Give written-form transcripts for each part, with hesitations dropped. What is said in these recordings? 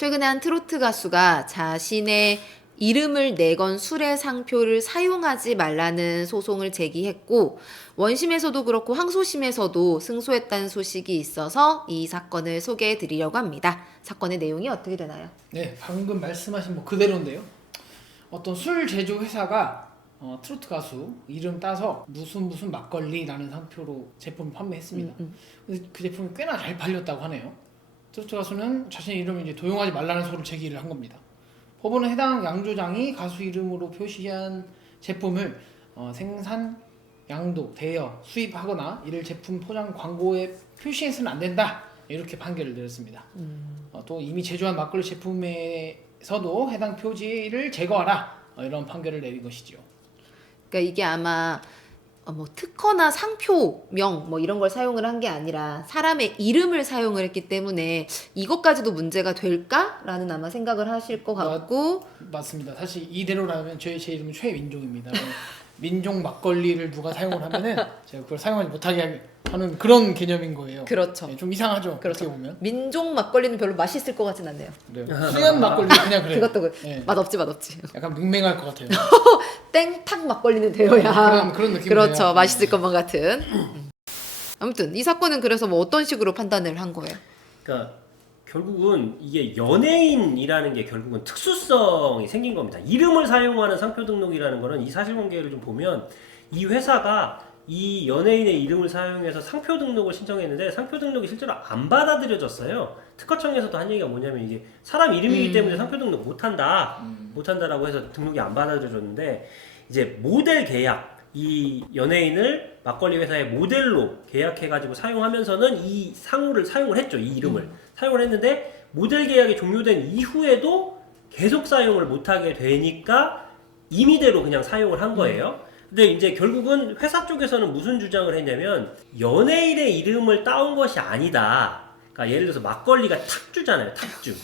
최근에 한 트로트 가수가 자신의 이름을 내건 술의 상표를 사용하지 말라는 소송을 제기했고, 원심에서도 그렇고 항소심에서도 승소했다는 소식이 있어서 이 사건을 소개해 드리려고 합니다. 사건의 내용이 어떻게 되나요? 네, 방금 말씀하신 뭐 그대로인데요. 어떤 술 제조 회사가 트로트 가수 이름 따서 무슨 막걸리라는 상표로 제품을 판매했습니다. 근데 그 제품이 꽤나 잘 팔렸다고 하네요. 트로트 가수는 자신의 이름을 이제 도용하지 말라는 소를 제기를 한 겁니다. 법원은 해당 양조장이 가수 이름으로 표시한 제품을 생산, 양도, 대여, 수입하거나 이를 제품 포장 광고에 표시해서는 안 된다, 이렇게 판결을 내렸습니다. 또 이미 제조한 막걸리 제품에서도 해당 표지를 제거하라, 이런 판결을 내린 것이지요. 그러니까 이게 아마 뭐 특허나 상표명 뭐 이런 걸 사용을 한 게 아니라 사람의 이름을 사용을 했기 때문에 이것까지도 문제가 될까라는 아마 생각을 하실 것 같고. 맞습니다. 사실 이대로라면 제 이름은 최민종입니다. 민종 막걸리를 누가 사용을 하면은 제가 그걸 사용하지 못하게 하는 그런 개념인 거예요. 그렇죠. 네, 좀 이상하죠. 그렇죠. 어떻게 보면. 민족 막걸리는 별로 맛있을 것 같진 않네요. 네. 수연 막걸리 그냥 그래요. 그것도 네. 맛없지. 약간 맹맹할 것 같아요. 땡탁 막걸리는 되어야 그런 느낌. 그렇죠. 맛있을 것만 같은. 아무튼 이 사건은 그래서 뭐 어떤 식으로 판단을 한 거예요? 그러니까 결국은 이게 연예인이라는 게 결국은 특수성이 생긴 겁니다. 이름을 사용하는 상표 등록이라는 거는 이 사실관계를 좀 보면 이 회사가 이 연예인의 이름을 사용해서 상표 등록을 신청했는데 상표 등록이 실제로 안 받아들여졌어요. 특허청에서도 한 얘기가 뭐냐면 이게 사람 이름이기 때문에 상표 등록 못한다라고 해서 등록이 안 받아들여졌는데, 이제 모델 계약, 이 연예인을 막걸리 회사의 모델로 계약해가지고 사용하면서는 이 상호를 사용을 했죠. 이 이름을 사용을 했는데 모델 계약이 종료된 이후에도 계속 사용을 못하게 되니까 임의대로 그냥 사용을 한 거예요. 근데 이제 결국은 회사 쪽에서는 무슨 주장을 했냐면 연예인의 이름을 따온 것이 아니다. 그러니까 예를 들어서 막걸리가 탁주잖아요. 탁주.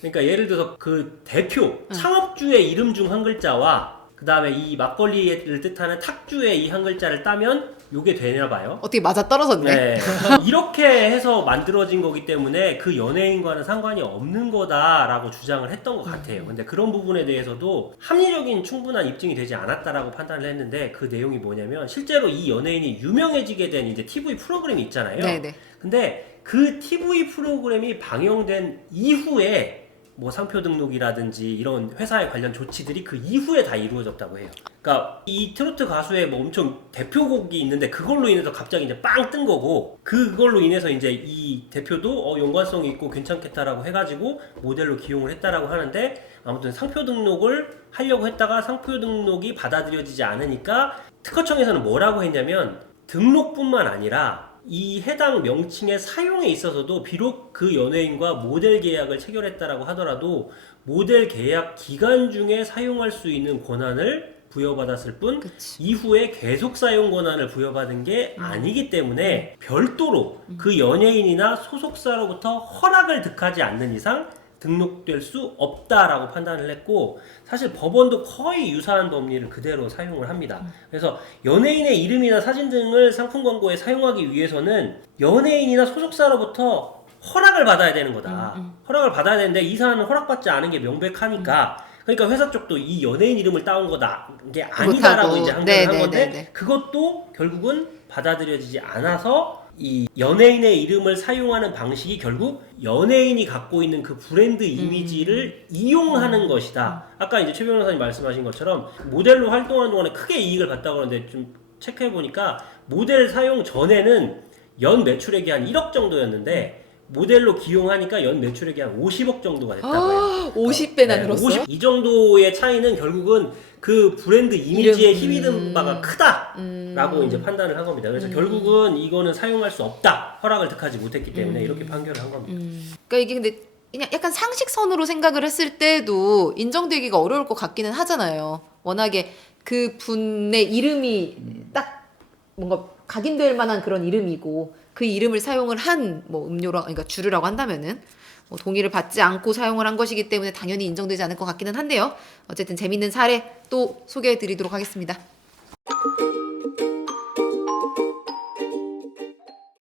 그러니까 예를 들어서 그 대표 창업주의 이름 중 한 글자와 그 다음에 이 막걸리를 뜻하는 탁주의 이 한 글자를 따면 요게 되나 봐요. 어떻게 맞아 떨어졌네. 네. 이렇게 해서 만들어진 거기 때문에 그 연예인과는 상관이 없는 거다라고 주장을 했던 것 같아요. 근데 그런 부분에 대해서도 합리적인 충분한 입증이 되지 않았다라고 판단을 했는데, 그 내용이 뭐냐면 실제로 이 연예인이 유명해지게 된 이제 TV 프로그램이 있잖아요. 네네. 근데 그 TV 프로그램이 방영된 이후에 뭐 상표 등록이라든지 이런 회사에 관련 조치들이 그 이후에 다 이루어졌다고 해요. 그러니까 이 트로트 가수의 뭐 엄청 대표곡이 있는데 그걸로 인해서 갑자기 이제 빵 뜬 거고, 그걸로 인해서 이제 이 대표도 연관성이 있고 괜찮겠다라고 해가지고 모델로 기용을 했다라고 하는데, 아무튼 상표 등록을 하려고 했다가 상표 등록이 받아들여지지 않으니까 특허청에서는 뭐라고 했냐면 등록뿐만 아니라 이 해당 명칭의 사용에 있어서도 비록 그 연예인과 모델 계약을 체결했다라고 하더라도 모델 계약 기간 중에 사용할 수 있는 권한을 부여받았을 뿐 이후에 계속 사용 권한을 부여받은 게 아니기 때문에 별도로 그 연예인이나 소속사로부터 허락을 득하지 않는 이상 등록될 수 없다라고 판단을 했고, 사실 법원도 거의 유사한 법리를 그대로 사용을 합니다. 그래서 연예인의 이름이나 사진 등을 상품 광고에 사용하기 위해서는 연예인이나 소속사로부터 허락을 받아야 되는 거다. 허락을 받아야 되는데 이 사안은 허락받지 않은 게 명백하니까 그러니까 회사 쪽도 이 연예인 이름을 따온 거다, 이게 아니다라고 이제 항변을 한 건데, 그것도 결국은 받아들여지지 않아서 이 연예인의 이름을 사용하는 방식이 결국 연예인이 갖고 있는 그 브랜드 이미지를 이용하는 것이다. 아까 이제 최 변호사님 말씀하신 것처럼 모델로 활동하는 동안에 크게 이익을 봤다고 하는데 좀 체크해 보니까 모델 사용 전에는 연 매출액이 한 1억 정도였는데 모델로 기용하니까 연 매출액이 한 50억 정도가 됐다고 해요. 50배나 늘었어요? 이 정도의 차이는 결국은 그 브랜드 이미지에 힘이 든 바가 크다라고 이제 판단을 한 겁니다. 그래서 결국은 이거는 사용할 수 없다, 허락을 득하지 못했기 때문에 이렇게 판결을 한 겁니다. 그러니까 이게 근데 그냥 약간 상식선으로 생각을 했을 때도 인정되기가 어려울 것 같기는 하잖아요. 워낙에 그 분의 이름이 딱 뭔가 각인될 만한 그런 이름이고 그 이름을 사용을 한 뭐 음료라, 그러니까 주류라고 한다면은 뭐 동의를 받지 않고 사용을 한 것이기 때문에 당연히 인정되지 않을 것 같기는 한데요. 어쨌든 재밌는 사례 또 소개해 드리도록 하겠습니다.